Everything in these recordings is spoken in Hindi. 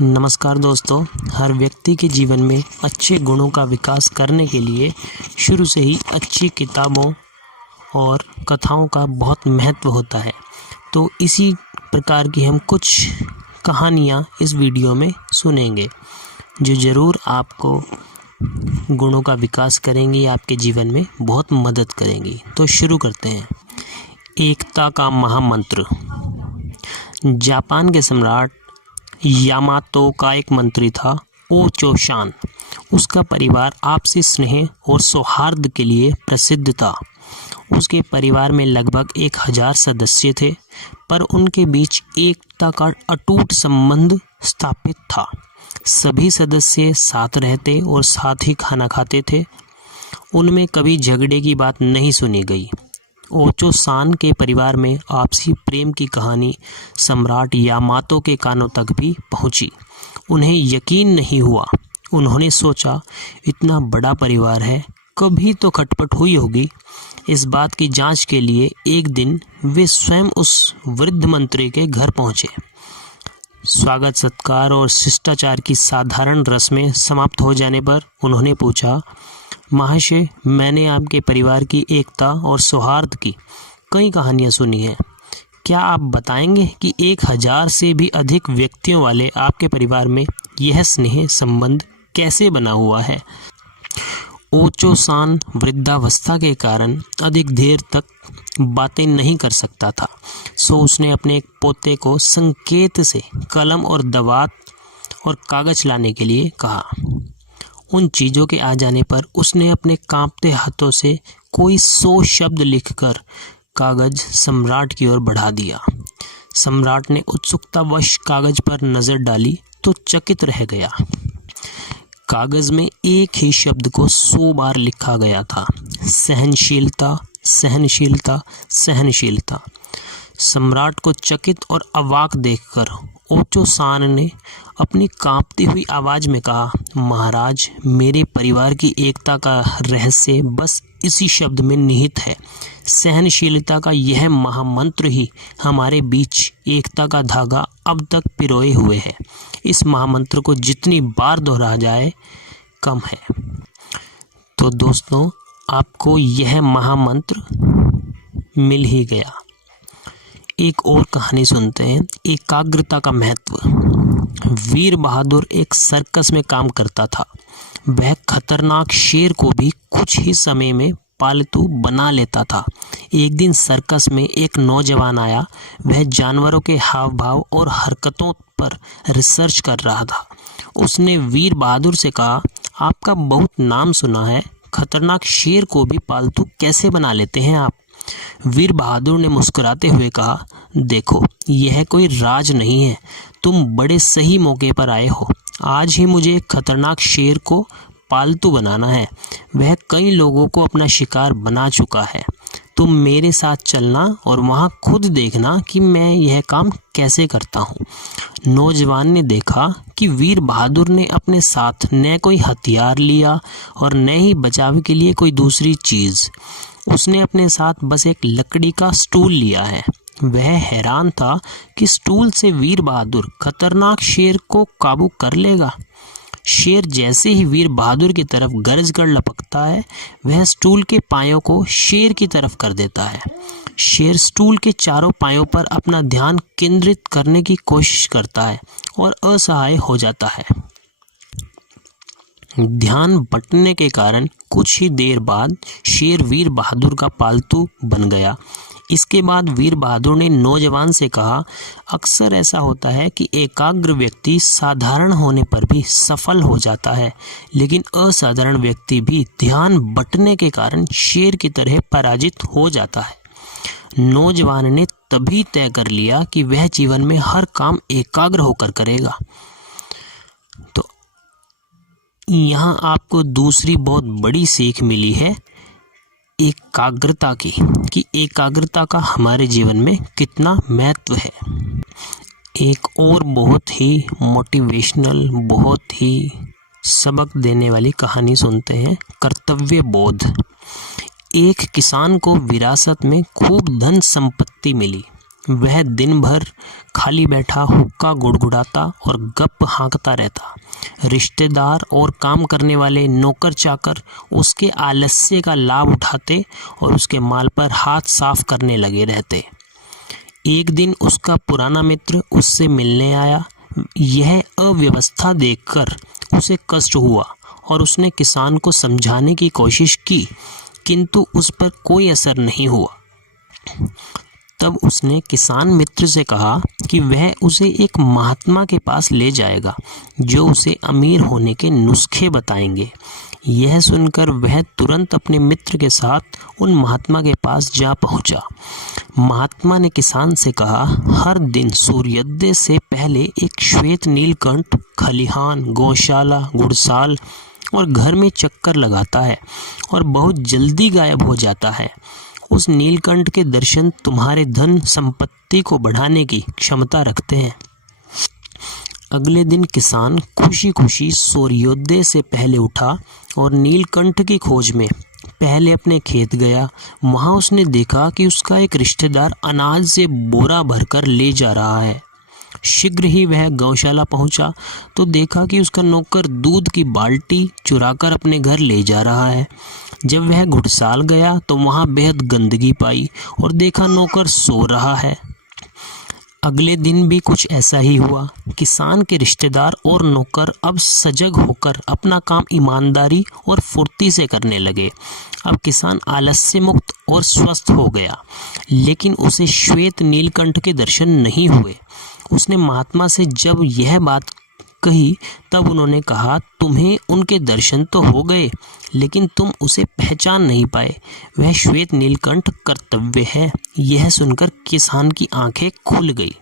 नमस्कार दोस्तों। हर व्यक्ति के जीवन में अच्छे गुणों का विकास करने के लिए शुरू से ही अच्छी किताबों और कथाओं का बहुत महत्व होता है। तो इसी प्रकार की हम कुछ कहानियाँ इस वीडियो में सुनेंगे जो ज़रूर आपको गुणों का विकास करेंगी, आपके जीवन में बहुत मदद करेंगी। तो शुरू करते हैं। एकता का महामंत्र। जापान के सम्राट यामातो का एक मंत्री था, ओचो-सान। उसका परिवार आपसी स्नेह और सौहार्द के लिए प्रसिद्ध था। उसके परिवार में लगभग 1000 सदस्य थे, पर उनके बीच एकता का अटूट संबंध स्थापित था। सभी सदस्य साथ रहते और साथ ही खाना खाते थे। उनमें कभी झगड़े की बात नहीं सुनी गई। ओचो-सान के परिवार में आपसी प्रेम की कहानी सम्राट यामातो के कानों तक भी पहुंची। उन्हें यकीन नहीं हुआ। उन्होंने सोचा, इतना बड़ा परिवार है, कभी तो खटपट हुई होगी। इस बात की जांच के लिए एक दिन वे स्वयं उस वृद्ध मंत्री के घर पहुंचे। स्वागत सत्कार और शिष्टाचार की साधारण रस्में समाप्त हो जाने पर उन्होंने पूछा, महाशय, मैंने आपके परिवार की एकता और सौहार्द की कई कहानियां सुनी हैं। क्या आप बताएंगे कि 1000 से भी अधिक व्यक्तियों वाले आपके परिवार में यह स्नेह संबंध कैसे बना हुआ है? ओचो-सान वृद्धावस्था के कारण अधिक देर तक बातें नहीं कर सकता था, सो उसने अपने एक पोते को संकेत से कलम और दवात और कागज लाने के लिए कहा। उन चीज़ों के आ जाने पर उसने अपने कांपते हाथों से कोई 100 शब्द लिखकर कागज सम्राट की ओर बढ़ा दिया। सम्राट ने उत्सुकतावश कागज पर नज़र डाली तो चकित रह गया। कागज में एक ही शब्द को 100 बार लिखा गया था, सहनशीलता, सहनशीलता, सहनशीलता। सम्राट को चकित और अवाक देखकर ओचो-सान ने अपनी कांपती हुई आवाज़ में कहा, महाराज, मेरे परिवार की एकता का रहस्य बस इसी शब्द में निहित है। सहनशीलता का यह महामंत्र ही हमारे बीच एकता का धागा अब तक पिरोए हुए है। इस महामंत्र को जितनी बार दोहराया जाए कम है। तो दोस्तों, आपको यह महामंत्र मिल ही गया। एक और कहानी सुनते हैं, एकाग्रता का महत्व। वीर बहादुर एक सर्कस में काम करता था। वह खतरनाक शेर को भी कुछ ही समय में पालतू बना लेता था। एक दिन सर्कस में एक नौजवान आया। वह जानवरों के हाव भाव और हरकतों पर रिसर्च कर रहा था। उसने वीर बहादुर से कहा, आपका बहुत नाम सुना है, खतरनाक शेर को भी पालतू कैसे बना लेते हैं आप? वीर बहादुर ने मुस्कुराते हुए कहा, देखो, यह कोई राज नहीं है, तुम बड़े सही मौके पर आए हो। आज ही मुझे खतरनाक शेर को पालतू बनाना है। वह कई लोगों को अपना शिकार बना चुका है। तुम मेरे साथ चलना और वहां खुद देखना कि मैं यह काम कैसे करता हूँ। नौजवान ने देखा कि वीर बहादुर ने अपने साथ न कोई हथियार लिया और न ही बचाव के लिए कोई दूसरी चीज़। उसने अपने साथ बस एक लकड़ी का स्टूल लिया है। वह हैरान था कि स्टूल से वीर बहादुर खतरनाक शेर को काबू कर लेगा। शेर जैसे ही वीर बहादुर की तरफ गरज कर लपकता है, वह स्टूल के पायों को शेर की तरफ कर देता है। शेर स्टूल के चारों पायों पर अपना ध्यान केंद्रित करने की कोशिश करता है और असहाय हो जाता है। ध्यान बंटने के कारण कुछ ही देर बाद शेर वीर बहादुर का पालतू बन गया। इसके बाद वीर बहादुर ने नौजवान से कहा, अक्सर ऐसा होता है कि एकाग्र व्यक्ति साधारण होने पर भी सफल हो जाता है, लेकिन असाधारण व्यक्ति भी ध्यान बंटने के कारण शेर की तरह पराजित हो जाता है। नौजवान ने तभी तय कर लिया कि वह जीवन में हर काम एकाग्र होकर करेगा। तो यहाँ आपको दूसरी बहुत बड़ी सीख मिली है एकाग्रता की, कि एकाग्रता का हमारे जीवन में कितना महत्व है। एक और बहुत ही मोटिवेशनल, बहुत ही सबक देने वाली कहानी सुनते हैं, कर्तव्य बोध। एक किसान को विरासत में खूब धन संपत्ति मिली। वह दिन भर खाली बैठा हुक्का गुड़गुड़ाता और गप हाँकता रहता। रिश्तेदार और काम करने वाले नौकर चाकर उसके आलस्य का लाभ उठाते और उसके माल पर हाथ साफ करने लगे रहते। एक दिन उसका पुराना मित्र उससे मिलने आया। यह अव्यवस्था देखकर उसे कष्ट हुआ और उसने किसान को समझाने की कोशिश की, किंतु उस पर कोई असर नहीं हुआ। तब उसने किसान मित्र से कहा कि वह उसे एक महात्मा के पास ले जाएगा जो उसे अमीर होने के नुस्खे बताएंगे। यह सुनकर वह तुरंत अपने मित्र के साथ उन महात्मा के पास जा पहुंचा। महात्मा ने किसान से कहा, हर दिन सूर्योदय से पहले एक श्वेत नीलकंठ खलिहान, गौशाला, गुड़साल और घर में चक्कर लगाता है और बहुत जल्दी गायब हो जाता है। उस नीलकंठ के दर्शन तुम्हारे धन संपत्ति को बढ़ाने की क्षमता रखते हैं। अगले दिन किसान खुशी खुशी सूर्योदय से पहले उठा और नीलकंठ की खोज में पहले अपने खेत गया। वहां उसने देखा कि उसका एक रिश्तेदार अनाज से बोरा भरकर ले जा रहा है। शीघ्र ही वह गौशाला पहुंचा तो देखा कि उसका नौकर दूध की बाल्टी चुराकर अपने घर ले जा रहा है। जब वह घुड़साल गया तो वहां बेहद गंदगी पाई और देखा नौकर सो रहा है। अगले दिन भी कुछ ऐसा ही हुआ। किसान के रिश्तेदार और नौकर अब सजग होकर अपना काम ईमानदारी और फुर्ती से करने लगे। अब किसान आलस्य मुक्त और स्वस्थ हो गया, लेकिन उसे श्वेत नीलकंठ के दर्शन नहीं हुए। उसने महात्मा से जब यह बात कही तब उन्होंने कहा, तुम्हें उनके दर्शन तो हो गए, लेकिन तुम उसे पहचान नहीं पाए। वह श्वेत नीलकंठ कर्तव्य है। यह सुनकर किसान की आंखें खुल गई।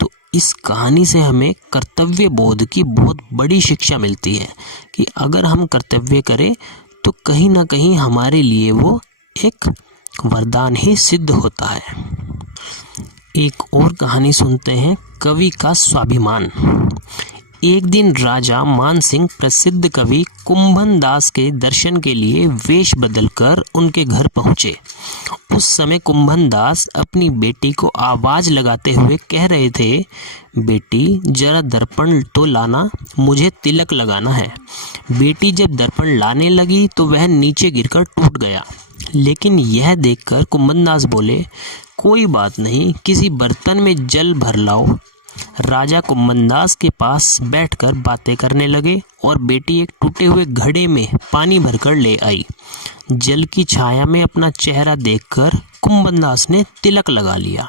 तो इस कहानी से हमें कर्तव्य बोध की बहुत बड़ी शिक्षा मिलती है कि अगर हम कर्तव्य करें तो कहीं ना कहीं हमारे लिए वो एक वरदान ही सिद्ध होता है। एक और कहानी सुनते हैं, कवि का स्वाभिमान। एक दिन राजा मानसिंह प्रसिद्ध कवि कुंभन दास के दर्शन के लिए वेश बदलकर उनके घर पहुंचे। उस समय कुंभन दास अपनी बेटी को आवाज लगाते हुए कह रहे थे, बेटी जरा दर्पण तो लाना, मुझे तिलक लगाना है। बेटी जब दर्पण लाने लगी तो वह नीचे गिरकर टूट गया। लेकिन यह देखकर कुंभन दास बोले, कोई बात नहीं, किसी बर्तन में जल भर लाओ। राजा कुंभनदास के पास बैठकर बातें करने लगे और बेटी एक टूटे हुए घड़े में पानी भरकर ले आई। जल की छाया में अपना चेहरा देखकर कुंभनदास ने तिलक लगा लिया।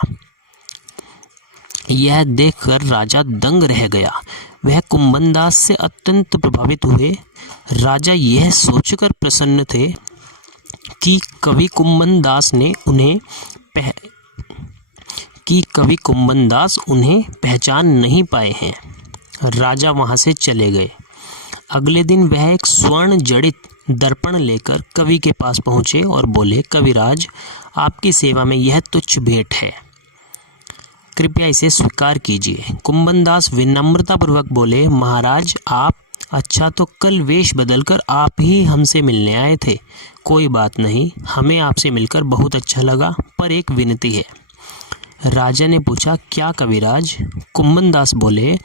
यह देखकर राजा दंग रह गया। वह कुंभनदास से अत्यंत प्रभावित हुए। राजा यह सोचकर प्रसन्न थे कि कवि कुंभनदास उन्हें पहचान नहीं पाए हैं। राजा वहां से चले गए। अगले दिन वह एक स्वर्ण जड़ित दर्पण लेकर कवि के पास पहुंचे और बोले, कविराज, आपकी सेवा में यह तुच्छ भेंट है, कृपया इसे स्वीकार कीजिए। कुंभनदास विनम्रतापूर्वक बोले, महाराज आप अच्छा तो कल वेश बदलकर आप ही हमसे मिलने आए थे। कोई बात नहीं, हमें आपसे मिलकर बहुत अच्छा लगा, पर एक विनती है। राजा ने पूछा, क्या कविराज? कुंभनदास बोले,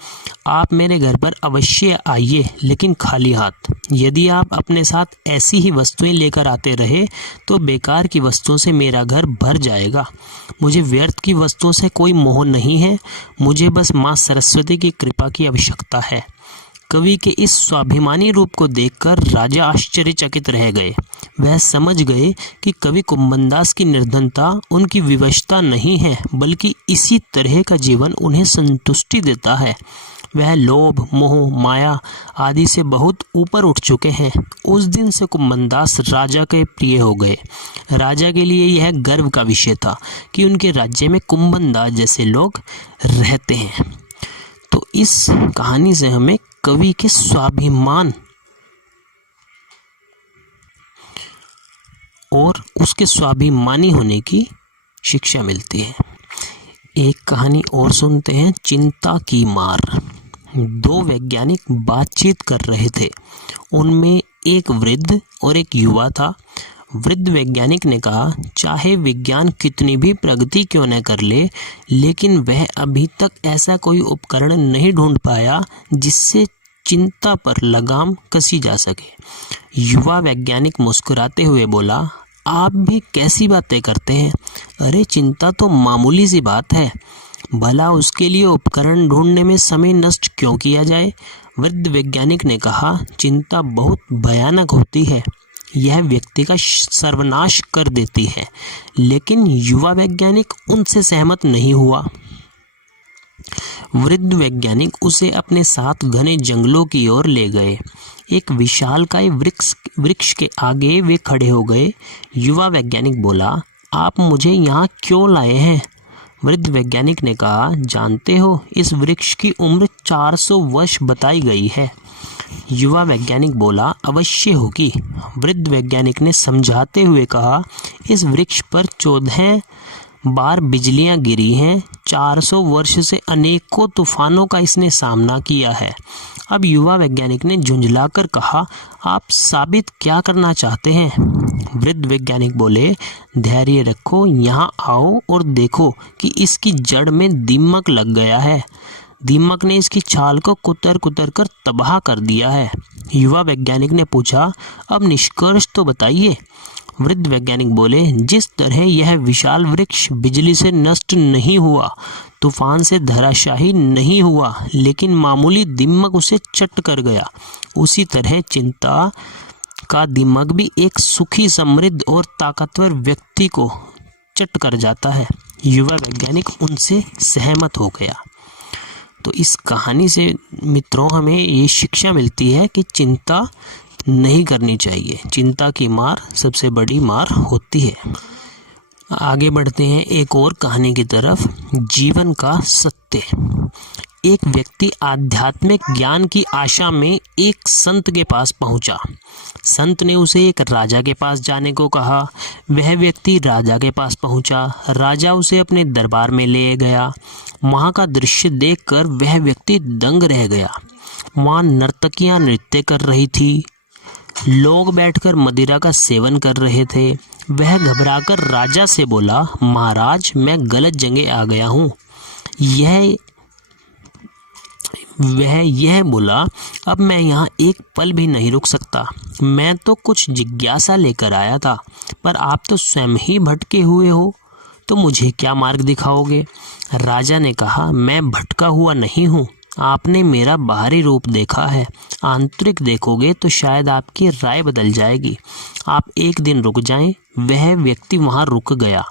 आप मेरे घर पर अवश्य आइए, लेकिन खाली हाथ। यदि आप अपने साथ ऐसी ही वस्तुएं लेकर आते रहे तो बेकार की वस्तुओं से मेरा घर भर जाएगा। मुझे व्यर्थ की वस्तुओं से कोई मोह नहीं है, मुझे बस माँ सरस्वती की कृपा की आवश्यकता है। कवि के इस स्वाभिमानी रूप को देखकर राजा आश्चर्यचकित रह गए। वह समझ गए कि कवि कुंभनदास की निर्धनता उनकी विवशता नहीं है, बल्कि इसी तरह का जीवन उन्हें संतुष्टि देता है। वह लोभ, मोह, माया आदि से बहुत ऊपर उठ चुके हैं। उस दिन से कुंभनदास राजा के प्रिय हो गए। राजा के लिए यह गर्व का विषय था कि उनके राज्य में कुंभनदास जैसे लोग रहते हैं। तो इस कहानी से हमें कवि के स्वाभिमान और उसके स्वाभिमानी होने की शिक्षा मिलती है। एक कहानी और सुनते हैं, चिंता की मार। दो वैज्ञानिक बातचीत कर रहे थे। उनमें एक वृद्ध और एक युवा था। वृद्ध वैज्ञानिक ने कहा, चाहे विज्ञान कितनी भी प्रगति क्यों न कर ले, लेकिन वह अभी तक ऐसा कोई उपकरण नहीं ढूंढ पाया जिससे चिंता पर लगाम कसी जा सके। युवा वैज्ञानिक मुस्कुराते हुए बोला, आप भी कैसी बातें करते हैं? अरे चिंता तो मामूली सी बात है, भला उसके लिए उपकरण ढूंढने में समय नष्ट क्यों किया जाए? वृद्ध वैज्ञानिक ने कहा, चिंता बहुत भयानक होती है, यह व्यक्ति का सर्वनाश कर देती है। लेकिन युवा वैज्ञानिक उनसे सहमत नहीं हुआ। वृद्ध वैज्ञानिक उसे अपने साथ घने जंगलों की ओर ले गए। एक विशालकाय वृक्ष के आगे वे खड़े हो गए। युवा वैज्ञानिक बोला, आप मुझे यहाँ क्यों लाए हैं? वृद्ध वैज्ञानिक ने कहा, जानते हो इस वृक्ष की उम्र 400 वर्ष बताई गई है। युवा वैज्ञानिक बोला, अवश्य होगी। वृद्ध वैज्ञानिक ने समझाते हुए कहा, इस वृक्ष पर 14 बार बिजलियां गिरी हैं। 400 वर्ष से अनेकों तूफानों का इसने सामना किया है। अब युवा वैज्ञानिक ने झुंझलाकर कहा, आप साबित क्या करना चाहते हैं? वृद्ध वैज्ञानिक बोले, धैर्य रखो, यहाँ आओ और देखो कि इसकी जड़ में दीमक लग गया है। दीमक ने इसकी छाल को कुतर कुतर कर तबाह कर दिया है। युवा वैज्ञानिक ने पूछा, अब निष्कर्ष तो बताइए। वृद्ध वैज्ञानिक बोले, जिस तरह यह विशाल वृक्ष बिजली से नष्ट नहीं हुआ, तूफान से धराशायी नहीं हुआ, लेकिन मामूली दीमक उसे चट कर गया, उसी तरह चिंता का दीमक भी एक सुखी, समृद्ध और ताकतवर व्यक्ति को चट कर जाता है। युवा वैज्ञानिक उनसे सहमत हो गया। तो इस कहानी से मित्रों हमें ये शिक्षा मिलती है कि चिंता नहीं करनी चाहिए। चिंता की मार सबसे बड़ी मार होती है। आगे बढ़ते हैं एक और कहानी की तरफ। जीवन का सत्य। एक व्यक्ति आध्यात्मिक ज्ञान की आशा में एक संत के पास पहुंचा। संत ने उसे एक राजा के पास जाने को कहा। वह व्यक्ति राजा के पास पहुंचा। राजा उसे अपने दरबार में ले गया। वहां का दृश्य देखकर वह व्यक्ति दंग रह गया। वहां नर्तकियां नृत्य कर रही थी, लोग बैठकर मदिरा का सेवन कर रहे थे। वह घबराकर राजा से बोला, महाराज, मैं गलत जगह आ गया हूँ। यह बोला, अब मैं यहाँ एक पल भी नहीं रुक सकता। मैं तो कुछ जिज्ञासा लेकर आया था, पर आप तो स्वयं ही भटके हुए हो, तो मुझे क्या मार्ग दिखाओगे? राजा ने कहा, मैं भटका हुआ नहीं हूँ। आपने मेरा बाहरी रूप देखा है, आंतरिक देखोगे तो शायद आपकी राय बदल जाएगी। आप एक दिन रुक जाएं। वह व्यक्ति वहां रुक गया।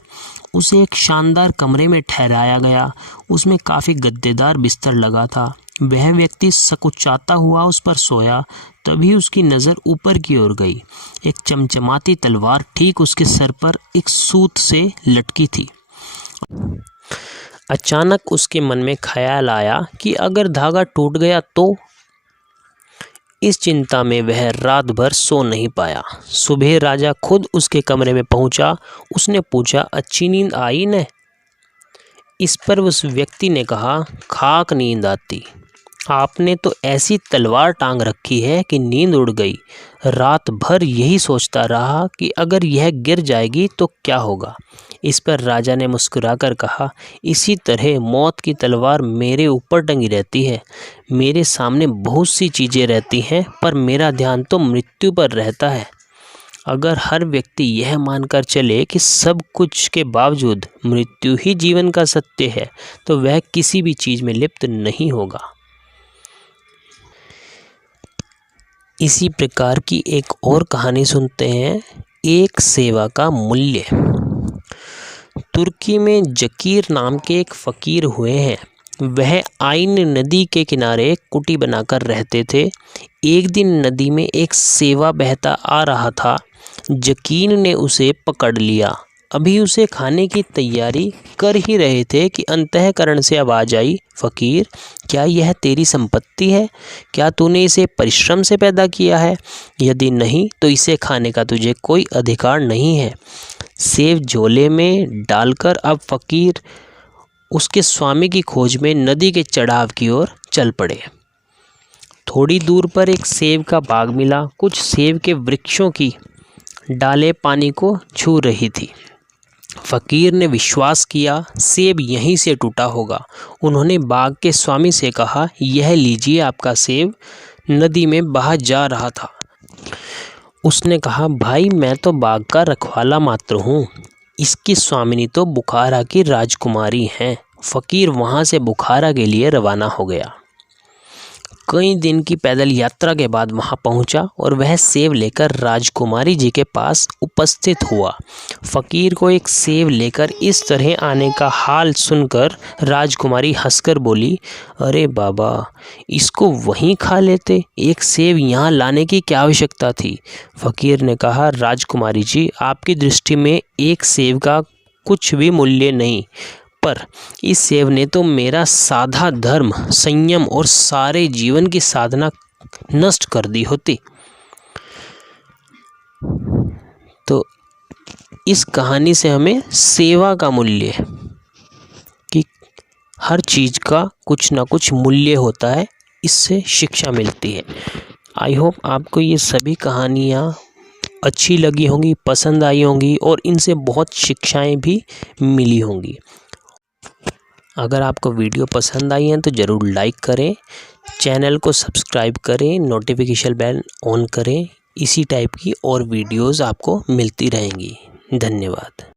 उसे एक शानदार कमरे में ठहराया गया। उसमें काफ़ी गद्देदार बिस्तर लगा था। वह व्यक्ति सकुचाता हुआ उस पर सोया। तभी उसकी नज़र ऊपर की ओर गई। एक चमचमाती तलवार ठीक उसके सर पर एक सूत से लटकी थी। अचानक उसके मन में ख्याल आया कि अगर धागा टूट गया तो? इस चिंता में वह रात भर सो नहीं पाया। सुबह राजा खुद उसके कमरे में पहुंचा। उसने पूछा, अच्छी नींद आई न? इस पर उस व्यक्ति ने कहा, खाक नींद आती। आपने तो ऐसी तलवार टांग रखी है कि नींद उड़ गई। रात भर यही सोचता रहा कि अगर यह गिर जाएगी तो क्या होगा। इस पर राजा ने मुस्कुराकर कहा, इसी तरह मौत की तलवार मेरे ऊपर टंगी रहती है। मेरे सामने बहुत सी चीज़ें रहती हैं, पर मेरा ध्यान तो मृत्यु पर रहता है। अगर हर व्यक्ति यह मानकर चले कि सब कुछ के बावजूद मृत्यु ही जीवन का सत्य है, तो वह किसी भी चीज़ में लिप्त नहीं होगा। इसी प्रकार की एक और कहानी सुनते हैं, एक सेवा का मूल्य। तुर्की में जकीर नाम के एक फ़कीर हुए हैं। वह आइन नदी के किनारे कुटी बनाकर रहते थे। एक दिन नदी में एक सेवा बहता आ रहा था। जकीर ने उसे पकड़ लिया। अभी उसे खाने की तैयारी कर ही रहे थे कि अंतःकरण से आवाज़ आई, फ़कीर, क्या यह तेरी संपत्ति है? क्या तूने इसे परिश्रम से पैदा किया है? यदि नहीं तो इसे खाने का तुझे कोई अधिकार नहीं है। सेब झोले में डालकर अब फ़कीर उसके स्वामी की खोज में नदी के चढ़ाव की ओर चल पड़े। थोड़ी दूर पर एक सेब का बाग मिला। कुछ सेब के वृक्षों की डालें पानी को छू रही थी। फ़कीर ने विश्वास किया सेब यहीं से टूटा होगा। उन्होंने बाग के स्वामी से कहा, यह लीजिए आपका सेब, नदी में बहा जा रहा था। उसने कहा, भाई मैं तो बाग का रखवाला मात्र हूँ, इसकी स्वामिनी तो बुखारा की राजकुमारी हैं। फ़कीर वहाँ से बुखारा के लिए रवाना हो गया। कई दिन की पैदल यात्रा के बाद वहां पहुंचा और वह सेब लेकर राजकुमारी जी के पास उपस्थित हुआ। फ़कीर को एक सेब लेकर इस तरह आने का हाल सुनकर राजकुमारी हंसकर बोली, अरे बाबा, इसको वहीं खा लेते, एक सेब यहाँ लाने की क्या आवश्यकता थी। फ़कीर ने कहा, राजकुमारी जी, आपकी दृष्टि में एक सेब का कुछ भी मूल्य नहीं, पर इस सेब ने तो मेरा साधा धर्म, संयम और सारे जीवन की साधना नष्ट कर दी होती। तो इस कहानी से हमें सेवा का मूल्य, कि हर चीज़ का कुछ ना कुछ मूल्य होता है, इससे शिक्षा मिलती है। आई होप आपको ये सभी कहानियाँ अच्छी लगी होंगी, पसंद आई होंगी और इनसे बहुत शिक्षाएं भी मिली होंगी। अगर आपको वीडियो पसंद आई है तो ज़रूर लाइक करें, चैनल को सब्सक्राइब करें, नोटिफिकेशन बेल ऑन करें। इसी टाइप की और वीडियोस आपको मिलती रहेंगी। धन्यवाद।